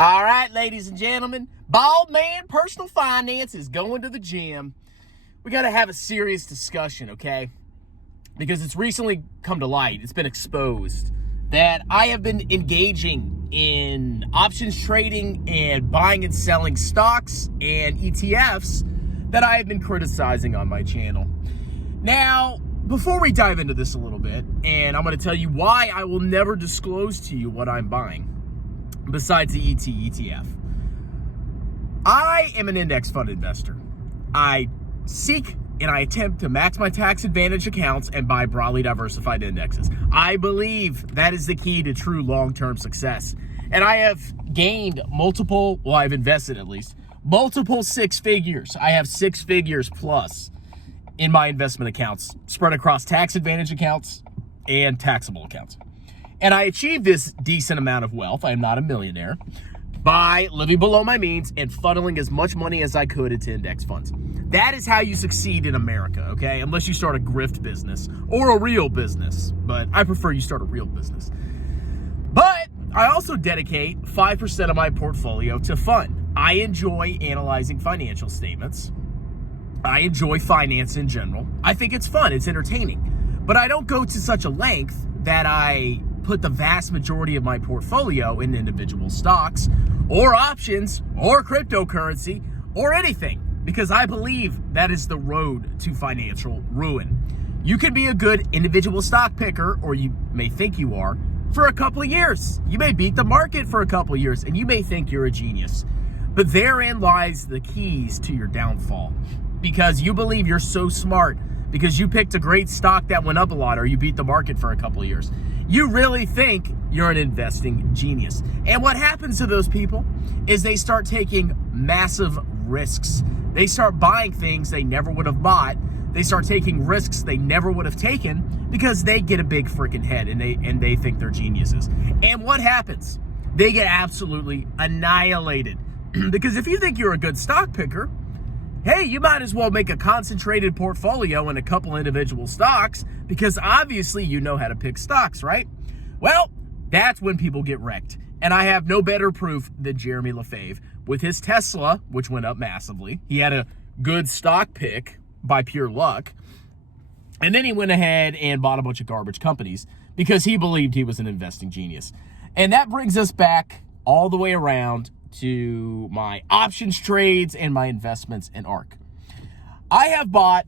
All right, ladies and gentlemen, Bald Man Personal Finance is going to the gym. We got to have a serious discussion, okay? Because it's recently come to light, it's been exposed that I have been engaging in options trading and buying and selling stocks and ETFs that I have been criticizing on my channel. Now, before we dive into this a little bit, and I'm going to tell you why I will never disclose to you what I'm buying besides the ETF. I am an index fund investor. I seek and I attempt to max my tax advantage accounts and buy broadly diversified indexes. I believe that is the key to true long-term success. And I have gained I've invested at least, multiple six figures. I have 6 figures plus in my investment accounts spread across tax advantage accounts and taxable accounts. And I achieved this decent amount of wealth, I am not a millionaire, by living below my means and funneling as much money as I could into index funds. That is how you succeed in America, okay? Unless you start a grift business or a real business. But I prefer you start a real business. But I also dedicate 5% of my portfolio to fun. I enjoy analyzing financial statements. I enjoy finance in general. I think it's fun, it's entertaining. But I don't go to such a length that I put the vast majority of my portfolio in individual stocks or options or cryptocurrency or anything, because I believe that is the road to financial ruin. You can be a good individual stock picker, or you may think you are, for a couple of years. You may beat the market for a couple of years and you may think you're a genius. But therein lies the keys to your downfall, because you believe you're so smart because you picked a great stock that went up a lot or you beat the market for a couple of years. You really think you're an investing genius. And what happens to those people is they start taking massive risks. They start buying things they never would have bought. They start taking risks they never would have taken because they get a big freaking head and they think they're geniuses. And what happens? They get absolutely annihilated. Because if you think you're a good stock picker, hey, you might as well make a concentrated portfolio in a couple individual stocks, because obviously you know how to pick stocks, right? Well, that's when people get wrecked. And I have no better proof than Jeremy Lefebvre with his Tesla, which went up massively. He had a good stock pick by pure luck. And then he went ahead and bought a bunch of garbage companies because he believed he was an investing genius. And that brings us back all the way around to my options trades and my investments in ARK. I have bought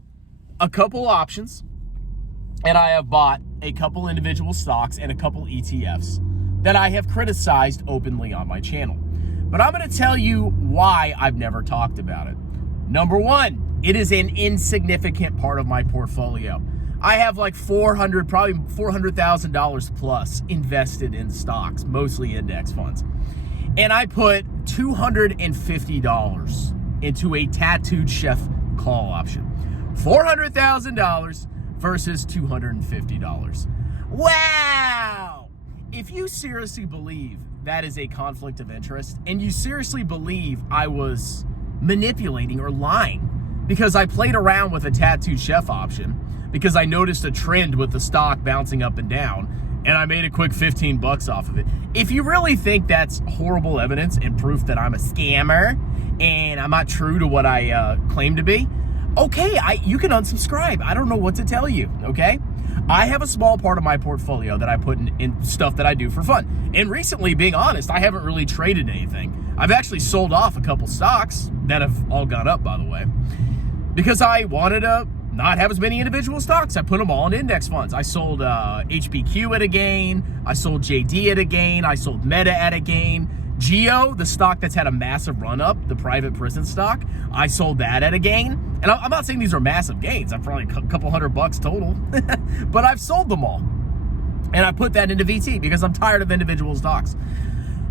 a couple options and I have bought a couple individual stocks and a couple ETFs that I have criticized openly on my channel. But I'm going to tell you why I've never talked about it. Number one, it is an insignificant part of my portfolio. I have like probably $400,000 plus invested in stocks, mostly index funds. And I put $250 into a Tattooed Chef call option. $400,000 versus $250. Wow! If you seriously believe that is a conflict of interest, and you seriously believe I was manipulating or lying because I played around with a Tattooed Chef option because I noticed a trend with the stock bouncing up and down, and I made a quick 15 bucks off of it. If you really think that's horrible evidence and proof that I'm a scammer and I'm not true to what I claim to be, okay, you can unsubscribe. I don't know what to tell you, okay? I have a small part of my portfolio that I put in stuff that I do for fun. And recently, being honest, I haven't really traded anything. I've actually sold off a couple stocks that have all gone up, by the way, because I wanted to not have as many individual stocks. I put them all in index funds. I sold HBQ at a gain. I sold JD at a gain. I sold Meta at a gain. Geo, the stock that's had a massive run up, the private prison stock, I sold that at a gain. And I'm not saying these are massive gains. I'm probably a couple $100 total, but I've sold them all. And I put that into VT because I'm tired of individual stocks.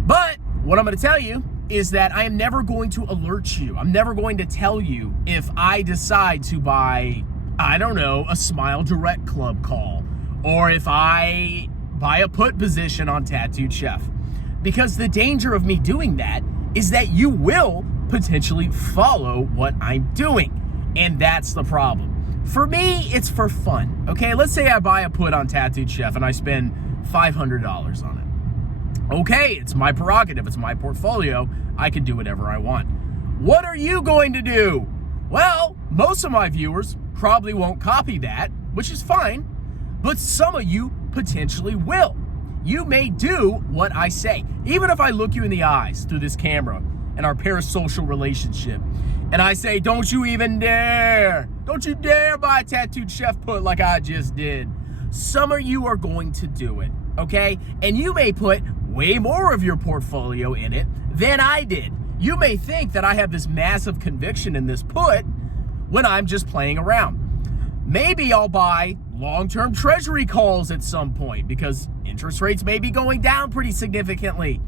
But what I'm going to tell you is that I am never going to alert you. I'm never going to tell you if I decide to buy, I don't know, a Smile Direct Club call, or if I buy a put position on Tattooed Chef. Because the danger of me doing that is that you will potentially follow what I'm doing. And that's the problem. For me, it's for fun. Okay, let's say I buy a put on Tattooed Chef and I spend $500 on it. Okay, it's my prerogative. It's my portfolio. I can do whatever I want. What are you going to do? Well, most of my viewers probably won't copy that, which is fine, but some of you potentially will. You may do what I say. Even if I look you in the eyes through this camera and our parasocial relationship, and I say, don't you even dare. Don't you dare buy a Tattooed Chef put like I just did. Some of you are going to do it, okay? And you may put way more of your portfolio in it than I did. You may think that I have this massive conviction in this put when I'm just playing around. Maybe I'll buy long-term treasury calls at some point because interest rates may be going down pretty significantly.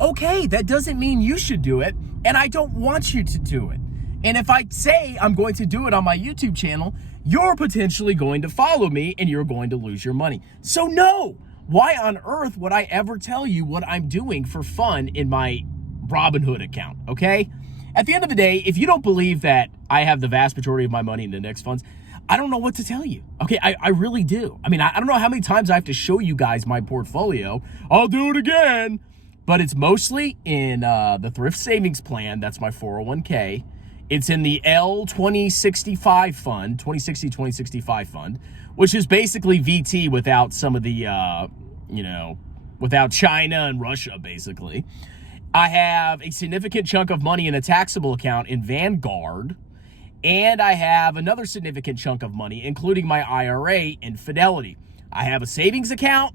Okay, that doesn't mean you should do it, and I don't want you to do it. And if I say I'm going to do it on my YouTube channel, you're potentially going to follow me and you're going to lose your money. So no, why on earth would I ever tell you what I'm doing for fun in my Robinhood account, okay? At the end of the day, if you don't believe that I have the vast majority of my money in index funds, I don't know what to tell you. Okay, I really do. I mean, I don't know how many times I have to show you guys my portfolio. I'll do it again. But it's mostly in the Thrift Savings Plan. That's my 401k. It's in the L2065 fund, 2065 fund, which is basically VT without some of the, without China and Russia, basically. I have a significant chunk of money in a taxable account in Vanguard. And I have another significant chunk of money, including my IRA in Fidelity. I have a savings account.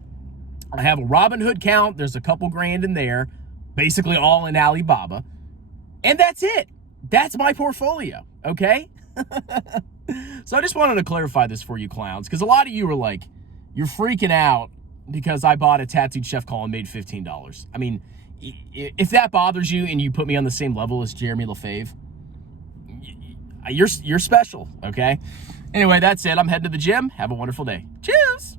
I have a Robinhood account. There's a couple grand in there, basically all in Alibaba. And that's it. That's my portfolio, okay? So I just wanted to clarify this for you clowns, because a lot of you are like, you're freaking out because I bought a Tattooed Chef call and made $15. I mean, if that bothers you and you put me on the same level as Jeremy LaFave, you're special, okay? Anyway, that's it. I'm heading to the gym. Have a wonderful day. Cheers!